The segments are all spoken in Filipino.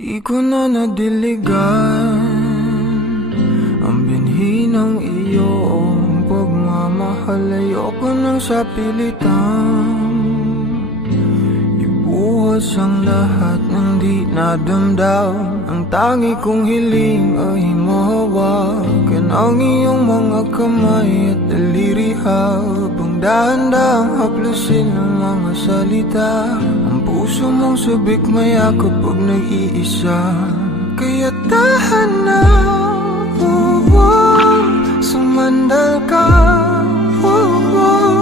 Di ko na nadiligan Ang binhi ng iyong pagmamahal. Ayoko nang sa pilitan. Ibuhos ang lahat ng di nadamdam Ang tangi kong hiling ay mahawakan Ang iyong mga kamay at daliri dahan-dahang haplusin ang mga salita. Ang puso mong sabik mayakap pag nag-iisa. Kaya tahan na oh, oh, Sumandal ka oh, oh,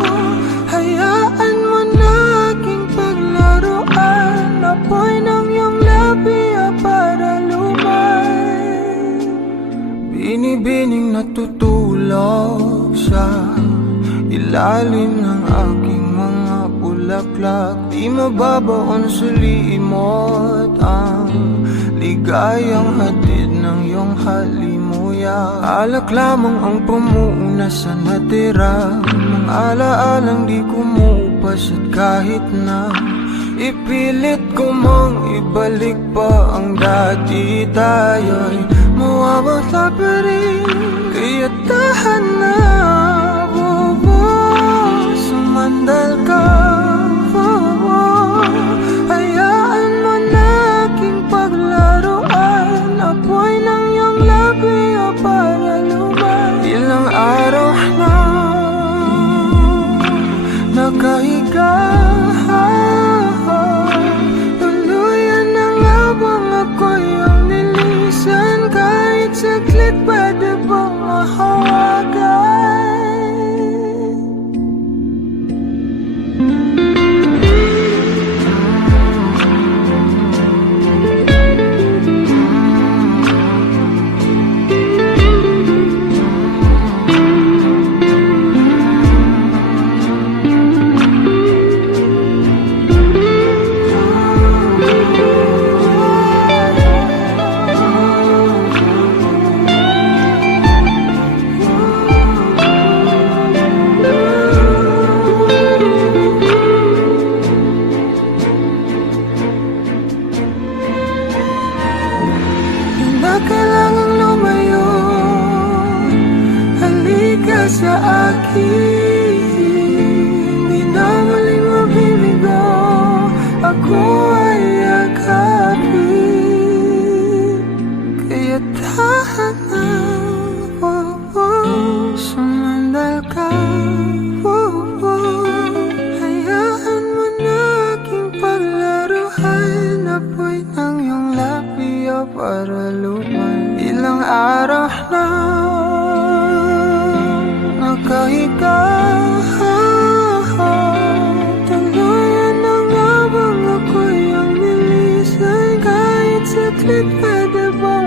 Hayaan mo na aking paglaruan. Apoy ng iyong labi ah, para lumay. Binibining natutulog sa ilalim ng aking mga bulaklak. Di mababaon sa limot ang ligayang hatid ng iyong halimuyak Alak lamang ang pamuuna sa natira. Mga alaalang di kumupas at kahit na Ipilit ko mang ibalik pa ang dati tayo'y mawawala pa rin Kaya tahan nakahiga sa akin. Di na muling mabibigo. Ako ay yakapin Kaya tahan oh, oh, Sumandal ka. Oh, oh, Hayaan mo na aking paglaruan Apoy ng iyong labi o para lumay Ilang araw na that feather